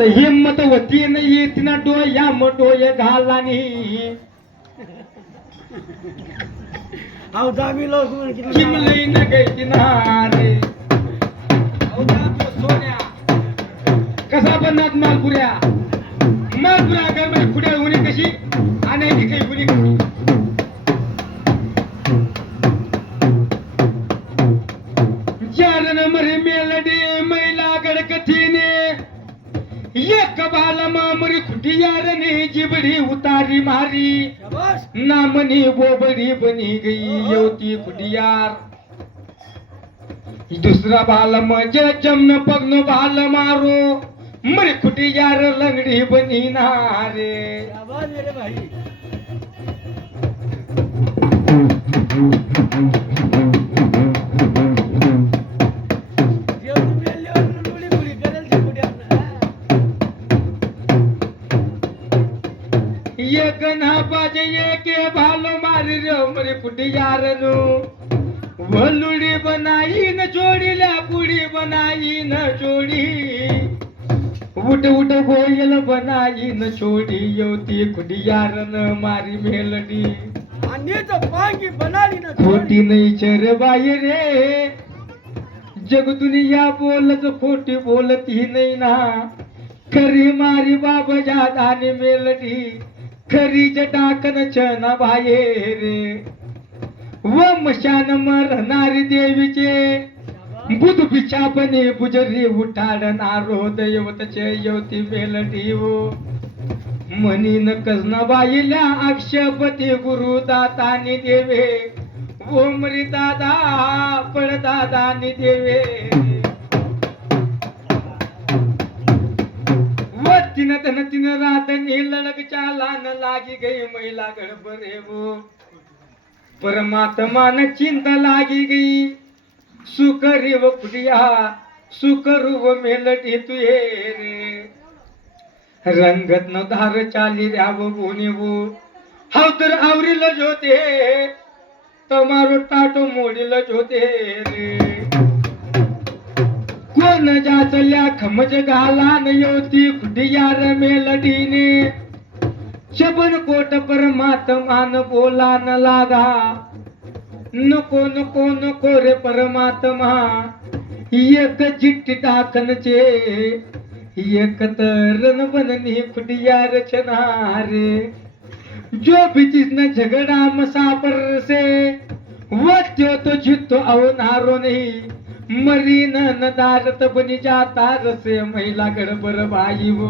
तर हिम्मत होती नाही तिना डोया डोये घालानी अहो दाबी लोक चिमलई न गई रे सोन्या कसा बनणार मालपुऱ्या मालपुऱ्या गरमध्ये पुढे उणी कशी आणि काही उणी कशी चारण मरे मेलडी मैला गडकथीने एक बाला मामरी खुटियारने जिबडी उतारी मारी नामनी बोबडी बनी गई येवती खुटियार दुसरा बाल मजे जमन पगन बाल मारो मरी खुटियार लंगडी बनी नारे मेरे भाई एक ना बाजे के भालो मारी रे मरी खुटियार नु वलुडी बनाई न जोडीला पुडी बनाई न जोडी उठ उठ गोयल बनाई न छोडी येवती खुटियार न मारी मेलडी आणि तो पांगी बनाली ना खोटी नाही चर बाई रे जग दुनिया बोलत खोटी बोलती नाही ना खरी मारी बाबा जादाने मेलडी खरी जटाकन छना बाहेर व मशान मरणारी देवीचे बुध बिछापणे बुजरी उठाडणारो दैवतचे येवती मेलडी वो म्हणीन कजना बाईल्या अक्षपती गुरु दातानी देवे ओमरी दादा पड दादानी देवे तीन धन तीन रात लड़क चालान लागी गई महिला गड़बड़े वो परमात्मा न चिंता लागी गई सुकरी वो कुटिया सुकरू वो मेलडी तुये रे रंगत न धार चाली राव बोने वो हाव तर आवरील जोते तमारो टाटो मोडील जोते रे कोण जाचल्या खमज घाला न योती खुटियार मेलडीने शबन कोट परमात्मान बोला न लागा नको नको नको रे परमात्मा एक चिट्टी टाकनचे एक तरन बननी खुटियार छनारे जो भी जिसने झगड़ा मसापर से वो तो जितो अवनारो नहीं मरी न दारत बनी जाता रसे महिला गडबर बाई वो